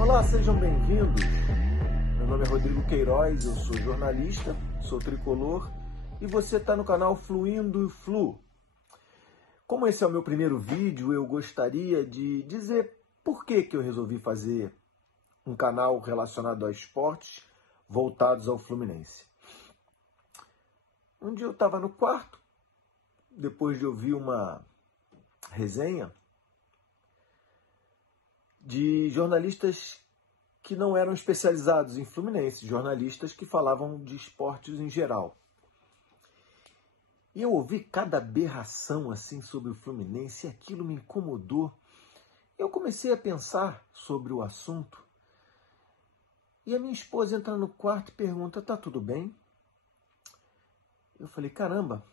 Olá, sejam bem-vindos. Meu nome é Rodrigo Queiroz, eu sou jornalista, sou tricolor e você está no canal Fluindo Flu. Como esse é o meu primeiro vídeo, eu gostaria de dizer por que eu resolvi fazer um canal relacionado a esportes voltados ao Fluminense. Um dia eu estava no quarto, depois de ouvir uma resenha de jornalistas que não eram especializados em Fluminense, jornalistas que falavam de esportes em geral. E eu ouvi cada aberração assim sobre o Fluminense e aquilo me incomodou. Eu comecei a pensar sobre o assunto e a minha esposa entra no quarto e pergunta: tá tudo bem? Eu falei: caramba,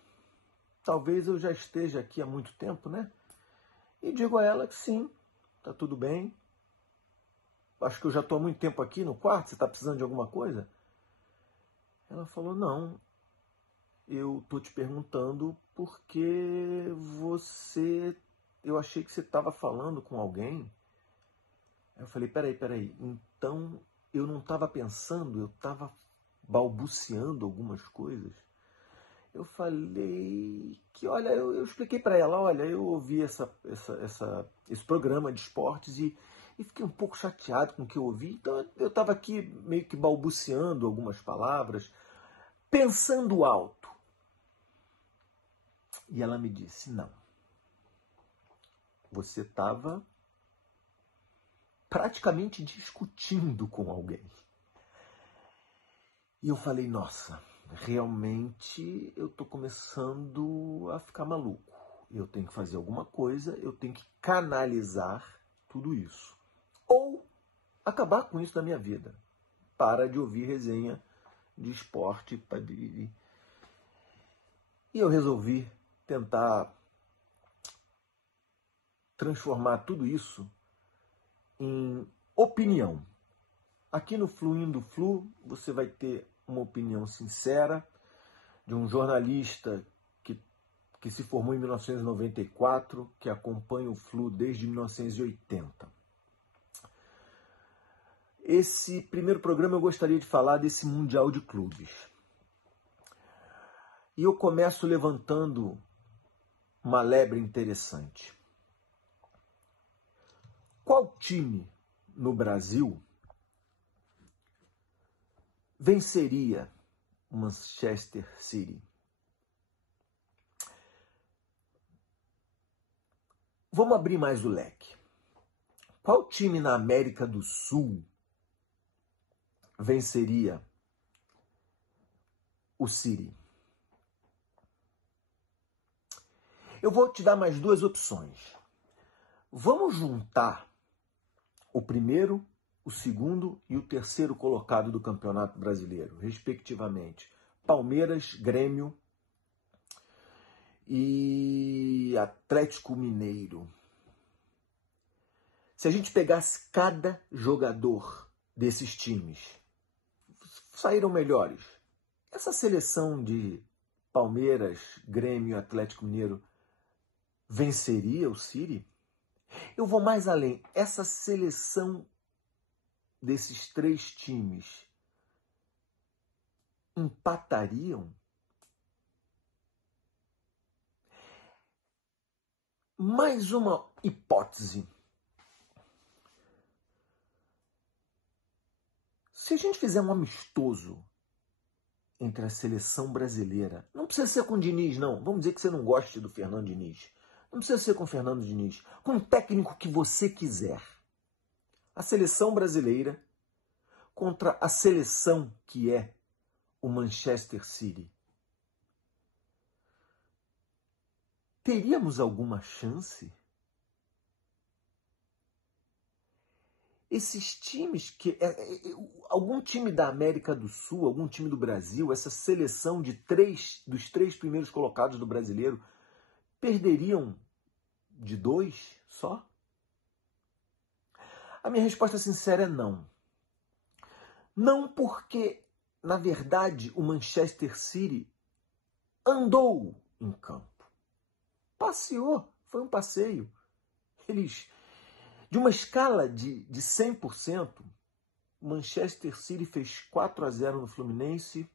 talvez eu já esteja aqui há muito tempo, né? E digo a ela que sim, tá tudo bem. Acho que eu já estou há muito tempo aqui no quarto, você está precisando de alguma coisa? Ela falou: não, eu estou te perguntando porque eu achei que você estava falando com alguém. Eu falei: peraí, então eu não estava pensando, eu estava balbuciando algumas coisas. Eu falei que, olha, eu expliquei para ela: olha, eu ouvi esse programa de esportes e fiquei um pouco chateado com o que eu ouvi. Então eu estava aqui meio que balbuciando algumas palavras, pensando alto. E ela me disse: não, você estava praticamente discutindo com alguém. E eu falei: nossa, realmente eu estou começando a ficar maluco. Eu tenho que fazer alguma coisa, eu tenho que canalizar tudo isso. Ou acabar com isso da minha vida. Para de ouvir resenha de esporte. E eu resolvi tentar transformar tudo isso em opinião. Aqui no Fluindo Flu, você vai ter uma opinião sincera de um jornalista que se formou em 1994, que acompanha o Flu desde 1980. Esse primeiro programa eu gostaria de falar desse Mundial de Clubes. E eu começo levantando uma lebre interessante. Qual time no Brasil venceria o Manchester City? Vamos abrir mais o leque. Qual time na América do Sul venceria o City? Eu vou te dar mais duas opções. Vamos juntar o primeiro, o segundo e o terceiro colocado do Campeonato Brasileiro, respectivamente. Palmeiras, Grêmio e Atlético Mineiro. Se a gente pegasse cada jogador desses times, saíram melhores. Essa seleção de Palmeiras, Grêmio e Atlético Mineiro venceria o City? Eu vou mais além. Essa seleção desses três times empatariam? Mais uma hipótese. Se a gente fizer um amistoso entre a seleção brasileira, não precisa ser com o Diniz, não. Vamos dizer que você não goste do Fernando Diniz. Não precisa ser com o Fernando Diniz. Com o técnico que você quiser. A seleção brasileira contra a seleção que é o Manchester City. Teríamos alguma chance? Esses times algum time da América do Sul, algum time do Brasil, essa seleção dos três primeiros colocados do brasileiro, perderiam de 2 só? A minha resposta sincera é não. Não porque, na verdade, o Manchester City andou em campo. Passeou, foi um passeio. Eles De uma escala de 100%, Manchester City fez 4-0 no Fluminense,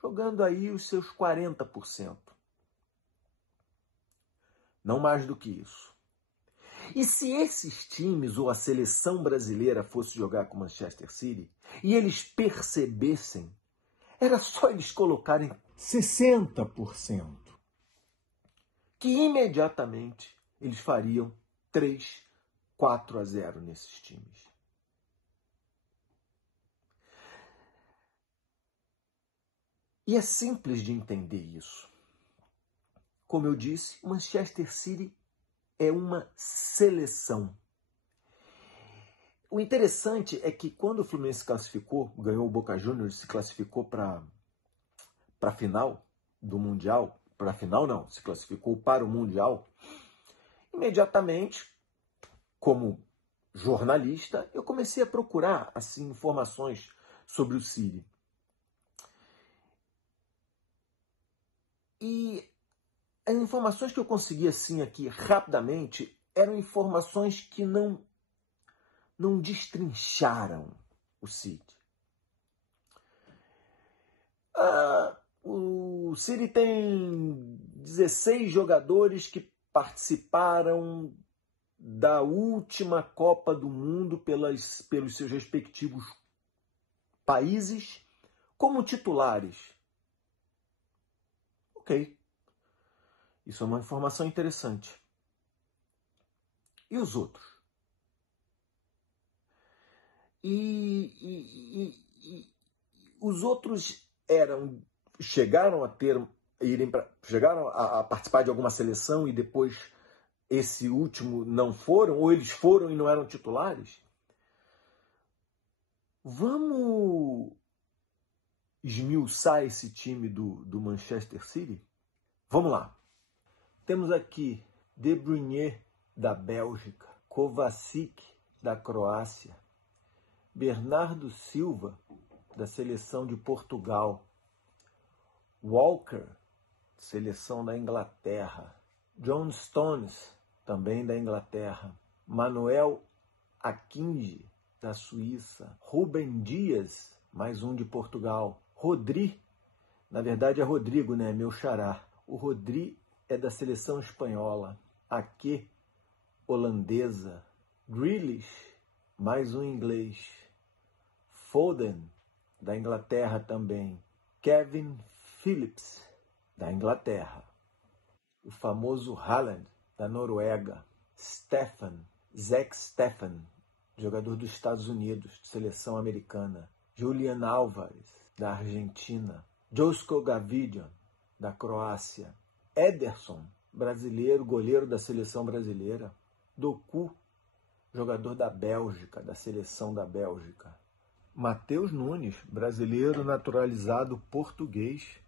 jogando aí os seus 40%. Não mais do que isso. E se esses times ou a seleção brasileira fosse jogar com Manchester City e eles percebessem, era só eles colocarem 60%, que imediatamente eles fariam 3-4-0 nesses times. E é simples de entender isso. Como eu disse, Manchester City é uma seleção. O interessante é que quando o Fluminense classificou, ganhou o Boca Juniors, se classificou para a final do Mundial, para a final não, se classificou para o Mundial, imediatamente, como jornalista, eu comecei a procurar assim, informações sobre o City. E as informações que eu consegui assim aqui rapidamente eram informações que não destrincharam o City. O City tem 16 jogadores que participaram da última Copa do Mundo pelos seus respectivos países como titulares. Ok. Isso é uma informação interessante. E os outros? Os outros chegaram a participar de alguma seleção e depois esse último não foram, ou eles foram e não eram titulares? Vamos esmiuçar esse time do Manchester City? Vamos lá. Temos aqui De Bruyne, da Bélgica, Kovacic, da Croácia, Bernardo Silva, da seleção de Portugal, Walker, seleção da Inglaterra, John Stones, também da Inglaterra, Manuel Akinji, da Suíça, Rubem Dias, mais um de Portugal, Rodri, na verdade é Rodrigo, né, meu xará, o Rodri é da seleção espanhola, Ake, holandesa, Grealish, mais um inglês, Foden, da Inglaterra também, Kevin Phillips, da Inglaterra, o famoso Haaland, da Noruega, Zack Stefan, jogador dos Estados Unidos, seleção americana, Julian Álvares, da Argentina, Joško Gavidian, da Croácia, Ederson, brasileiro, goleiro da seleção brasileira, Doku, jogador da Bélgica, da seleção da Bélgica, Matheus Nunes, brasileiro naturalizado português,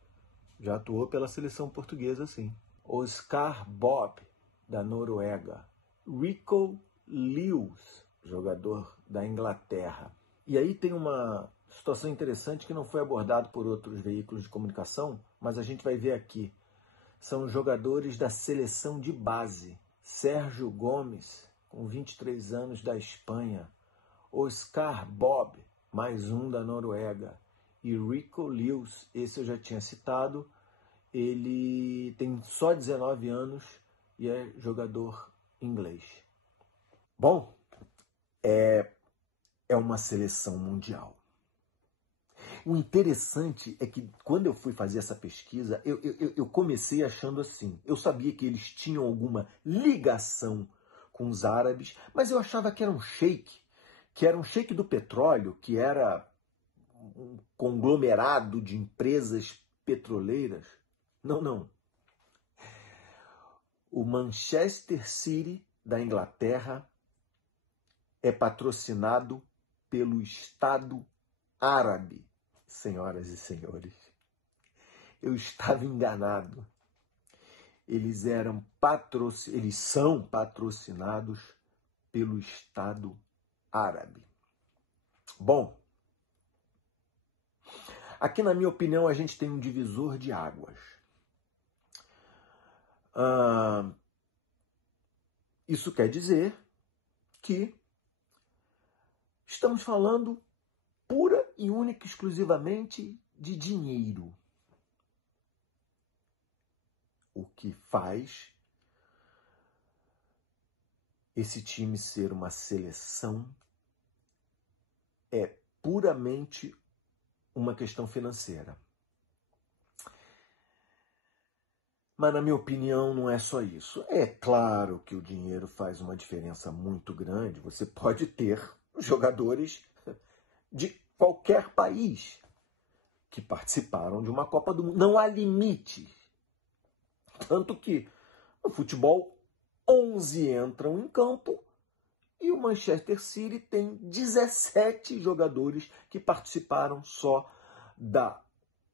já atuou pela seleção portuguesa, sim. Oscar Bob, da Noruega, Rico Lewis, jogador da Inglaterra. E aí tem uma situação interessante que não foi abordada por outros veículos de comunicação, mas a gente vai ver aqui. São jogadores da seleção de base. Sérgio Gomes, com 23 anos, da Espanha. Oscar Bob, mais um da Noruega. E Rico Lewis, esse eu já tinha citado, ele tem só 19 anos e é jogador inglês. Bom, é uma seleção mundial. O interessante é que quando eu fui fazer essa pesquisa, eu comecei achando assim. Eu sabia que eles tinham alguma ligação com os árabes, mas eu achava que era um sheik do petróleo, que era um conglomerado de empresas petroleiras. Não. O Manchester City da Inglaterra é patrocinado pelo Estado Árabe. Senhoras e senhores, eu estava enganado. Eles são patrocinados pelo Estado Árabe. Bom, aqui na minha opinião a gente tem um divisor de águas. Isso quer dizer que estamos falando pura e única e exclusivamente de dinheiro. O que faz esse time ser uma seleção é puramente uma questão financeira. Mas, na minha opinião, não é só isso. É claro que o dinheiro faz uma diferença muito grande. Você pode ter jogadores de qualquer país que participaram de uma Copa do Mundo. Não há limites. Tanto que no futebol, 11 entram em campo e o Manchester City tem 17 jogadores que participaram só da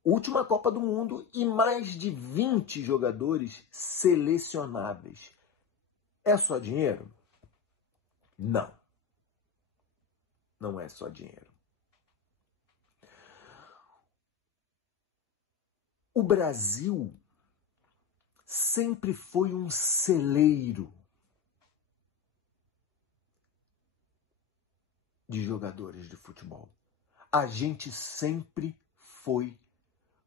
última Copa do Mundo e mais de 20 jogadores selecionáveis. É só dinheiro? Não. Não é só dinheiro. O Brasil sempre foi um celeiro de jogadores de futebol. A gente sempre foi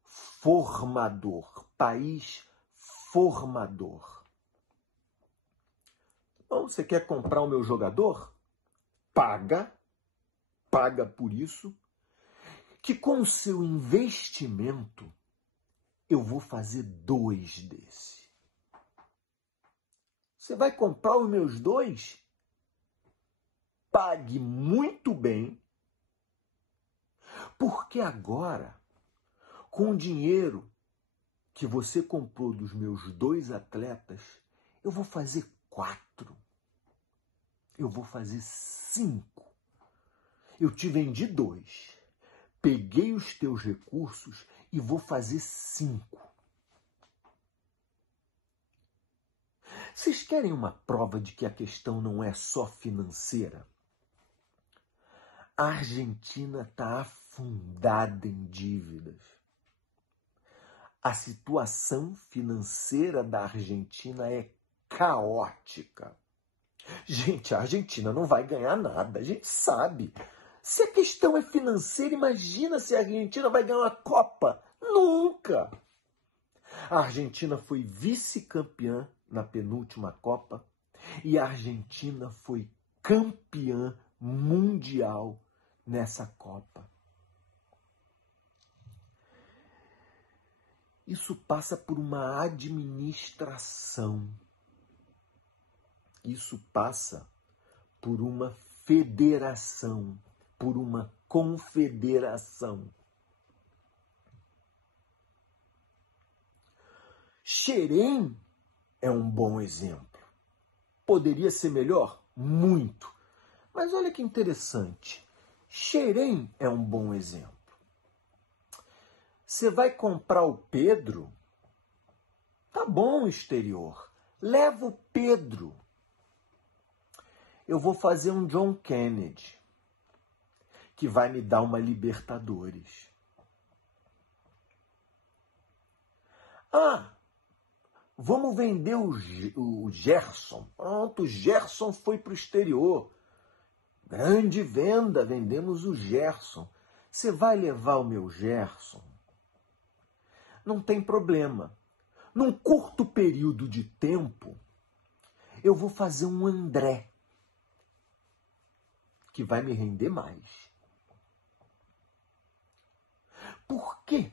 formador, país formador. Então, você quer comprar o meu jogador? Paga por isso, que com o seu investimento eu vou fazer 2 desse. Você vai comprar os meus 2? Pague muito bem, porque agora, com o dinheiro que você comprou dos meus 2 atletas, eu vou fazer 4. Eu vou fazer 5. Eu te vendi 2. Peguei os teus recursos e vou fazer 5. Vocês querem uma prova de que a questão não é só financeira? A Argentina está afundada em dívidas. A situação financeira da Argentina é caótica. Gente, a Argentina não vai ganhar nada, a gente sabe. Se a questão é financeira, imagina se a Argentina vai ganhar uma Copa. Nunca! A Argentina foi vice-campeã na penúltima Copa e a Argentina foi campeã mundial nessa Copa. Isso passa por uma administração. Isso passa por uma federação, por uma confederação. Xerém é um bom exemplo. Poderia ser melhor? Muito. Mas olha que interessante. Xerém é um bom exemplo. Você vai comprar o Pedro? Tá bom, exterior. Leva o Pedro. Eu vou fazer um John Kennedy, que vai me dar uma Libertadores. Ah, vamos vender o Gerson. Pronto, o Gerson foi para o exterior. Grande venda, vendemos o Gerson. Você vai levar o meu Gerson? Não tem problema. Num curto período de tempo, eu vou fazer um André, que vai me render mais. Por quê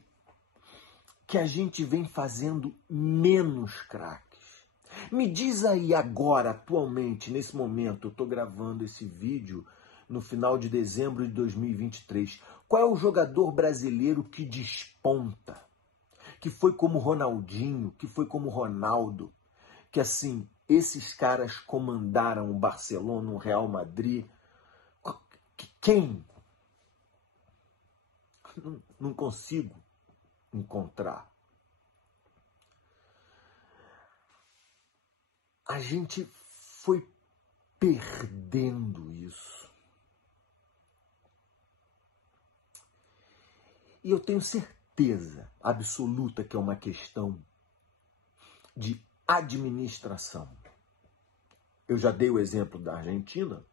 que a gente vem fazendo menos craques? Me diz aí agora, atualmente, nesse momento, eu estou gravando esse vídeo no final de dezembro de 2023. Qual é o jogador brasileiro que desponta? Que foi como Ronaldinho, que foi como Ronaldo, que assim, esses caras comandaram o Barcelona, o Real Madrid. Quem? Não consigo encontrar. A gente foi perdendo isso. E eu tenho certeza absoluta que é uma questão de administração. Eu já dei o exemplo da Argentina,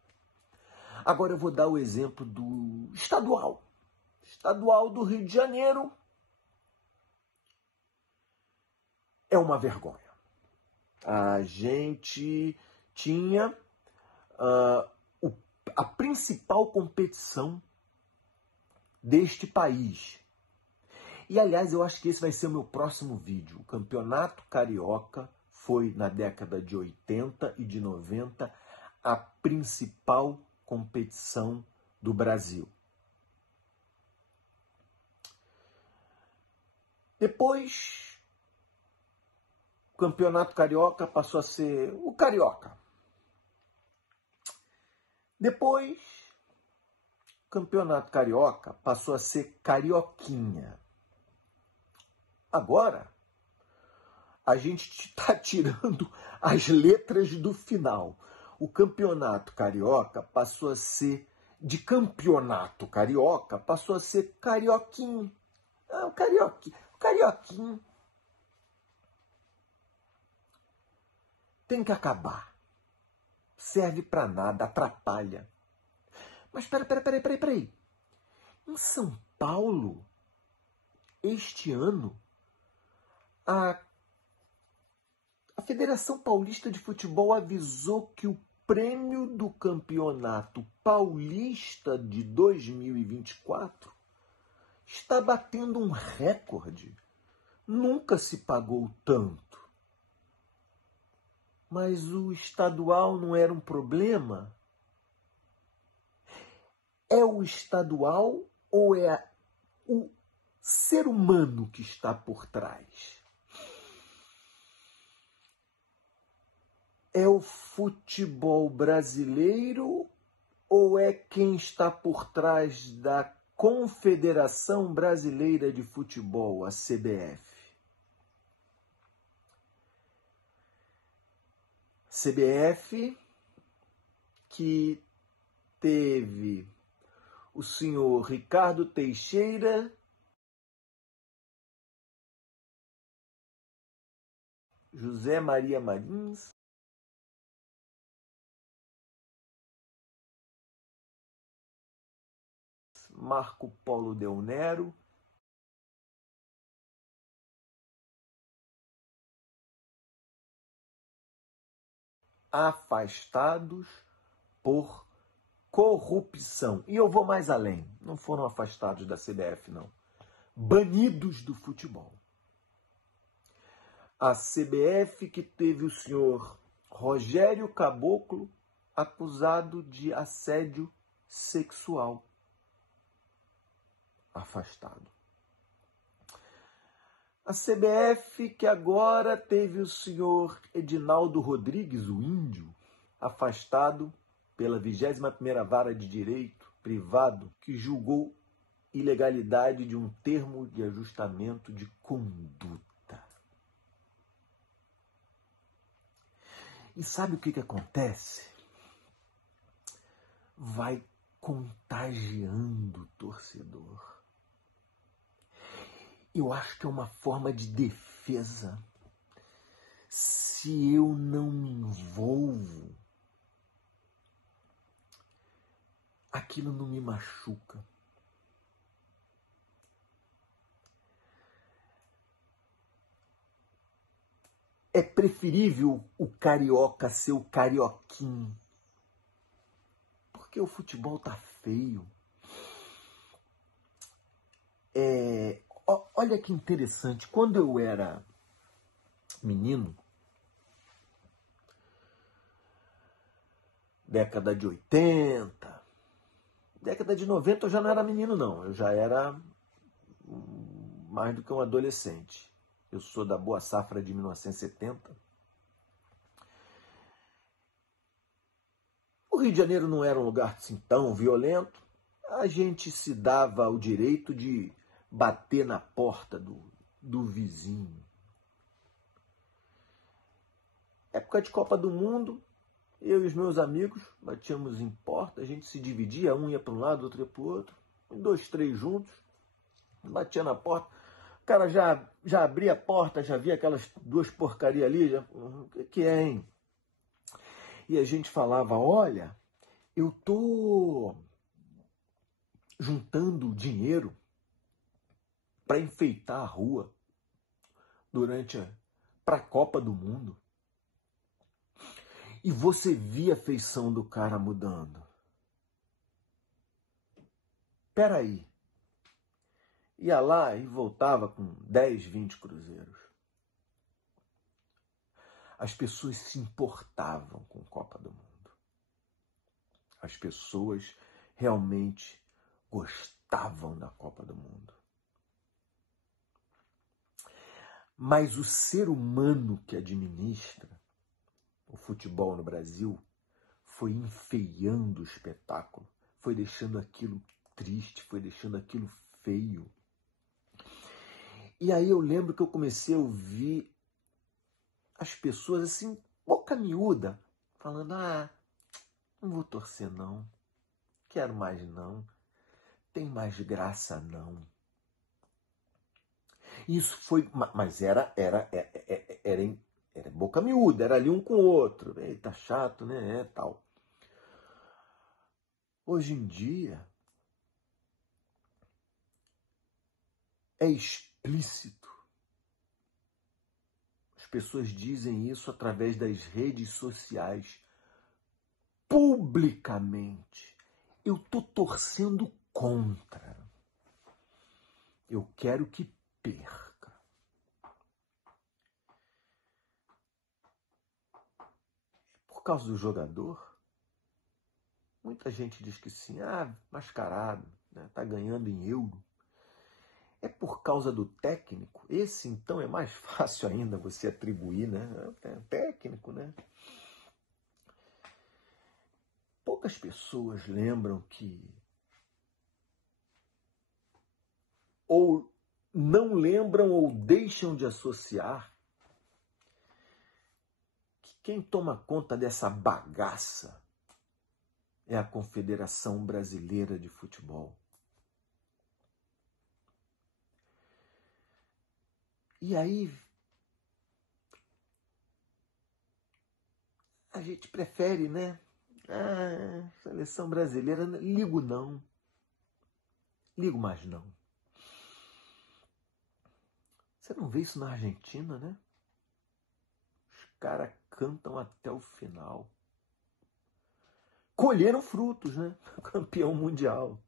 Agora eu vou dar o exemplo do estadual. Estadual do Rio de Janeiro é uma vergonha. A gente tinha a principal competição deste país. E, aliás, eu acho que esse vai ser o meu próximo vídeo. O Campeonato Carioca foi, na década de 80 e de 90, a principal competição do Brasil. Depois, o Campeonato Carioca passou a ser o Carioca. Depois, o Campeonato Carioca passou a ser Carioquinha. Agora, a gente está tirando as letras do final. O Campeonato Carioca passou a ser, de Campeonato Carioca, passou a ser Carioquinho. O Carioquinho. Tem que acabar. Serve para nada, atrapalha. Mas peraí. Em São Paulo, este ano, a Federação Paulista de Futebol avisou que o prêmio do Campeonato Paulista de 2024 está batendo um recorde. Nunca se pagou tanto. Mas o estadual não era um problema? É o estadual ou é o ser humano que está por trás? É o futebol brasileiro ou é quem está por trás da Confederação Brasileira de Futebol, a CBF? CBF que teve o senhor Ricardo Teixeira, José Maria Marins, Marco Polo Del Nero, afastados por corrupção. E eu vou mais além. Não foram afastados da CBF, não. Banidos do futebol. A CBF que teve o senhor Rogério Caboclo acusado de assédio sexual. Afastado. A CBF que agora teve o senhor Edinaldo Rodrigues, o índio, afastado pela 21ª Vara de Direito Privado, que julgou ilegalidade de um termo de ajustamento de conduta. E sabe o que acontece? Vai contagiando o torcedor. Eu acho que é uma forma de defesa. Se eu não me envolvo, aquilo não me machuca. É preferível o carioca ser o carioquinho. Porque o futebol tá feio. Olha que interessante. Quando eu era menino, década de 80, década de 90 eu já não era menino, não. Eu já era mais do que um adolescente. Eu sou da Boa Safra de 1970. O Rio de Janeiro não era um lugar assim tão violento. A gente se dava o direito de bater na porta do vizinho. Época de Copa do Mundo, eu e os meus amigos batíamos em porta, a gente se dividia, um ia para um lado, outro ia para o outro, 2, 3 juntos, batia na porta, o cara já abria a porta, já via aquelas 2 porcarias ali, o que é, hein? E a gente falava, olha, eu tô juntando dinheiro para enfeitar a rua para a Copa do Mundo. E você via a feição do cara mudando. Peraí. Ia lá e voltava com 10, 20 cruzeiros. As pessoas se importavam com a Copa do Mundo. As pessoas realmente gostavam da Copa do Mundo. Mas o ser humano que administra o futebol no Brasil foi enfeiando o espetáculo, foi deixando aquilo triste, foi deixando aquilo feio. E aí eu lembro que eu comecei a ouvir as pessoas assim, boca miúda, falando, não vou torcer não, quero mais não, tem mais graça não. Isso foi, mas era boca miúda, era ali um com o outro. Eita, chato, né? Tal. Hoje em dia, é explícito. As pessoas dizem isso através das redes sociais, publicamente. Eu estou torcendo contra. Eu quero que perca. Por causa do jogador, muita gente diz que sim, mascarado, né? Tá ganhando em euro. É por causa do técnico? Esse, então, é mais fácil ainda você atribuir, né? É técnico, né? Poucas pessoas lembram que... ou não lembram ou deixam de associar que quem toma conta dessa bagaça é a Confederação Brasileira de Futebol. E aí, a gente prefere, né? Seleção brasileira, ligo não. Ligo mais não. Você não vê isso na Argentina, né? Os caras cantam até o final. Colheram frutos, né? Campeão mundial.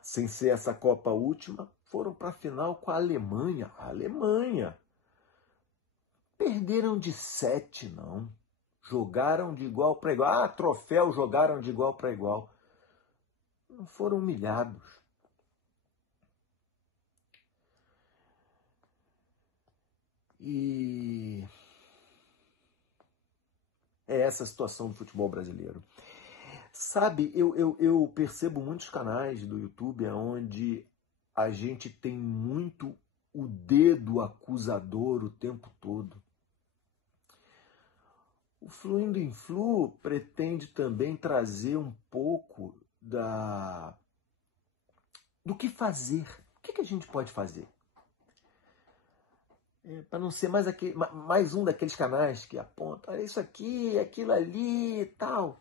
Sem ser essa Copa última, foram para a final com a Alemanha. A Alemanha. Perderam de 7, não. Jogaram de igual para igual. Troféu, jogaram de igual para igual. Não foram humilhados. E é essa a situação do futebol brasileiro. Sabe, eu percebo muitos canais do YouTube onde a gente tem muito o dedo acusador o tempo todo. O Fluindo em Flu pretende também trazer um pouco do que fazer. O que a gente pode fazer? Para não ser mais um daqueles canais que aponta isso aqui, aquilo ali e tal.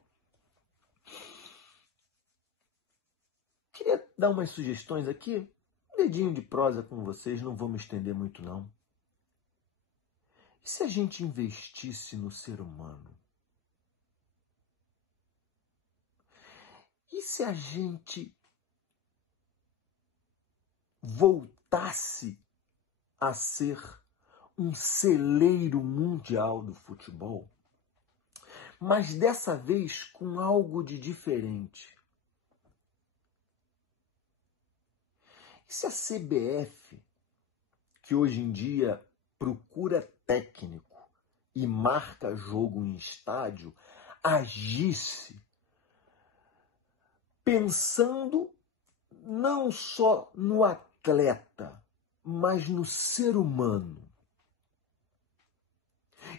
Queria dar umas sugestões aqui. Um dedinho de prosa com vocês, não vou me estender muito não. E se a gente investisse no ser humano? E se a gente voltasse a ser um celeiro mundial do futebol, mas dessa vez com algo de diferente? E se a CBF, que hoje em dia procura técnico e marca jogo em estádio, agisse pensando não só no atleta, mas no ser humano?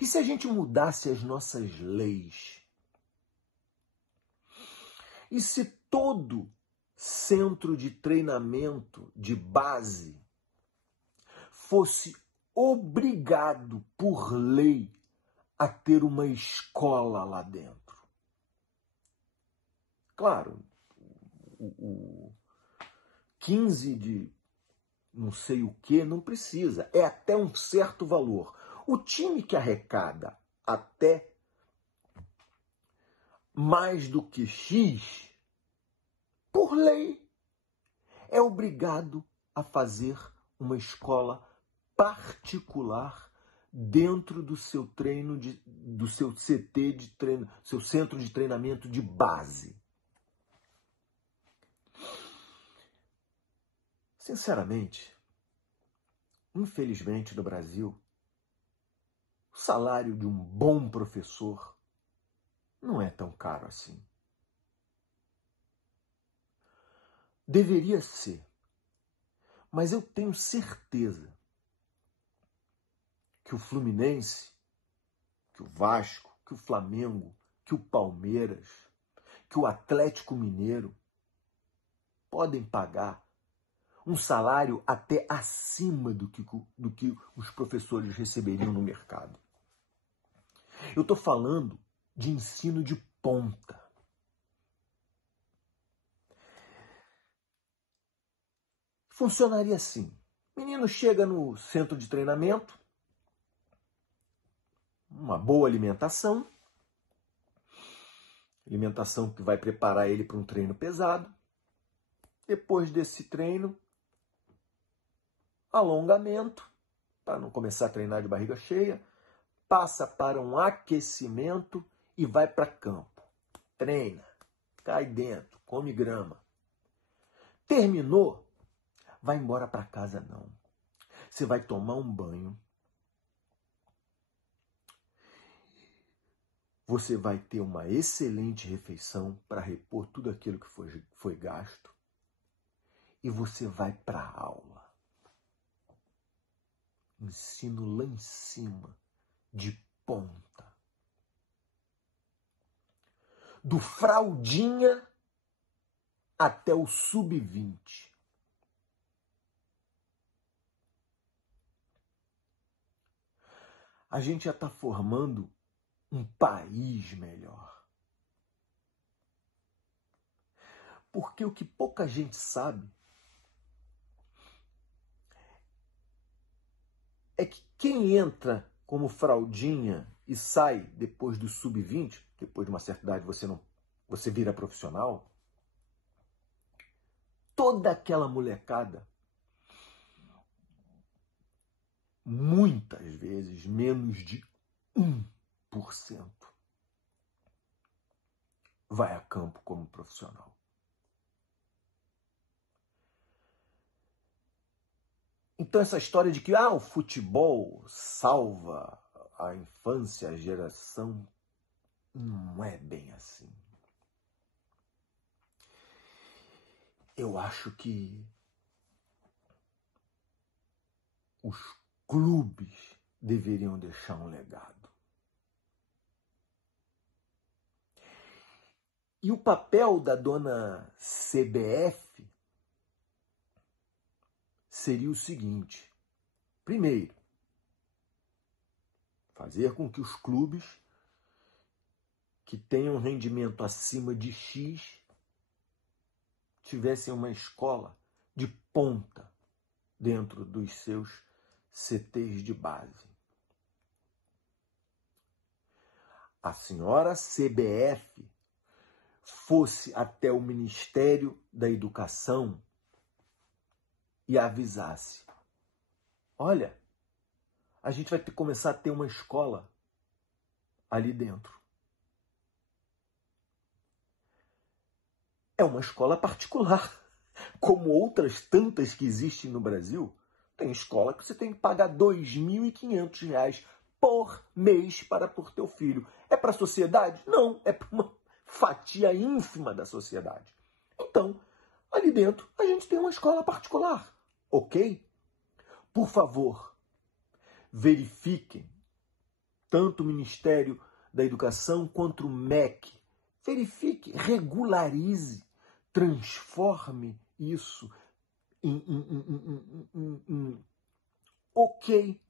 E se a gente mudasse as nossas leis? E se todo centro de treinamento de base fosse obrigado por lei a ter uma escola lá dentro. Claro, o 15 de não sei o que não precisa, é até um certo valor. O time que arrecada até mais do que X, por lei, é obrigado a fazer uma escola particular dentro do seu treino, do seu CT de treino, seu centro de treinamento de base. Sinceramente, infelizmente no Brasil, o salário de um bom professor não é tão caro assim. Deveria ser, mas eu tenho certeza que o Fluminense, que o Vasco, que o Flamengo, que o Palmeiras, que o Atlético Mineiro podem pagar um salário até acima do que os professores receberiam no mercado. Eu estou falando de ensino de ponta. Funcionaria assim. O menino chega no centro de treinamento, uma boa alimentação que vai preparar ele para um treino pesado. Depois desse treino, alongamento, para não começar a treinar de barriga cheia, passa para um aquecimento e vai para campo. Treina, cai dentro, come grama. Terminou, vai embora para casa não. Você vai tomar um banho. Você vai ter uma excelente refeição para repor tudo aquilo que foi gasto. E você vai para a aula. Ensino lá em cima, de ponta. Do fraldinha até o sub-20. A gente já está formando um país melhor. Porque o que pouca gente sabe é que quem entra como fraldinha e sai depois do sub-20, depois de uma certa idade você vira profissional, toda aquela molecada, muitas vezes menos de 1%, vai a campo como profissional. Então essa história de que o futebol salva a infância, a geração, não é bem assim. Eu acho que os clubes deveriam deixar um legado. E o papel da dona CBF seria o seguinte: primeiro, fazer com que os clubes que tenham rendimento acima de X tivessem uma escola de ponta dentro dos seus CTs de base. A senhora CBF fosse até o Ministério da Educação e avisasse: olha, a gente vai começar a ter uma escola ali dentro. É uma escola particular, como outras tantas que existem no Brasil. Tem escola que você tem que pagar R$ 2.500 por mês para pôr teu filho. É para a sociedade? Não, é para uma fatia ínfima da sociedade. Então, ali dentro, a gente tem uma escola particular, ok? Por favor, verifiquem, tanto o Ministério da Educação quanto o MEC, verifique, regularize, transforme isso em ok.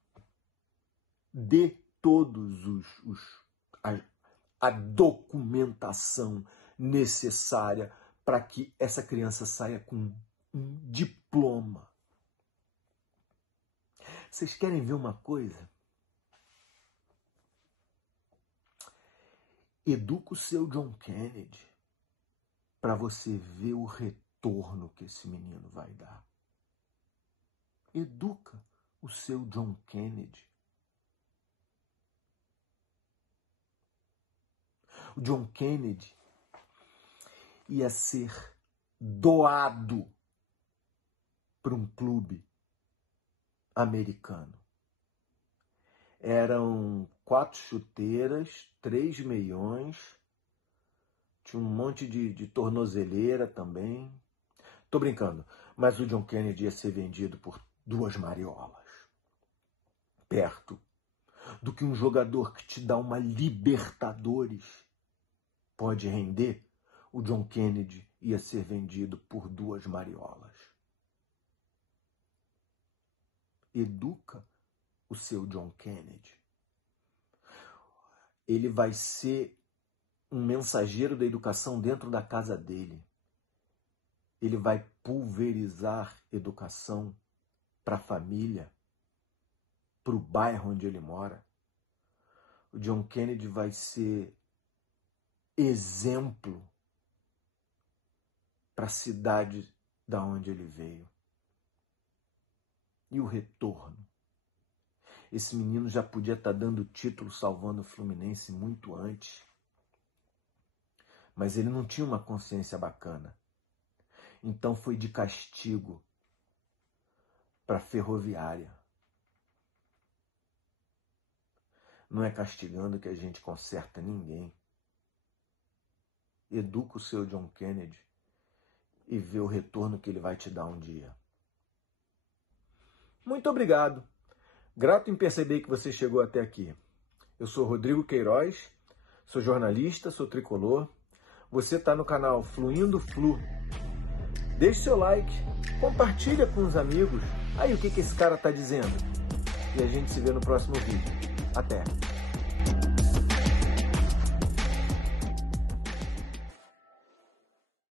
Dê todos a documentação necessária para que essa criança saia com um diploma. Vocês querem ver uma coisa? Educa o seu John Kennedy para você ver o retorno que esse menino vai dar. Educa o seu John Kennedy. O John Kennedy ia ser doado para um clube americano. Eram 4 chuteiras, 3 meiões, tinha um monte de tornozeleira também. Tô brincando, mas o John Kennedy ia ser vendido por 2 mariolas. Perto do que um jogador que te dá uma Libertadores pode render, o John Kennedy ia ser vendido por 2 mariolas. Educa o seu John Kennedy. Ele vai ser um mensageiro da educação dentro da casa dele. Ele vai pulverizar educação para a família, para o bairro onde ele mora. O John Kennedy vai ser exemplo para a cidade da onde ele veio. E o retorno? Esse menino já podia estar dando título salvando o Fluminense muito antes. Mas ele não tinha uma consciência bacana. Então foi de castigo para a Ferroviária. Não é castigando que a gente conserta ninguém. Educa o seu John Kennedy e vê o retorno que ele vai te dar um dia. Muito obrigado. Grato em perceber que você chegou até aqui. Eu sou Rodrigo Queiroz, sou jornalista, sou tricolor. Você está no canal Fluindo Flu. Deixe seu like, compartilha com os amigos. Aí o que esse cara está dizendo? E a gente se vê no próximo vídeo. Até!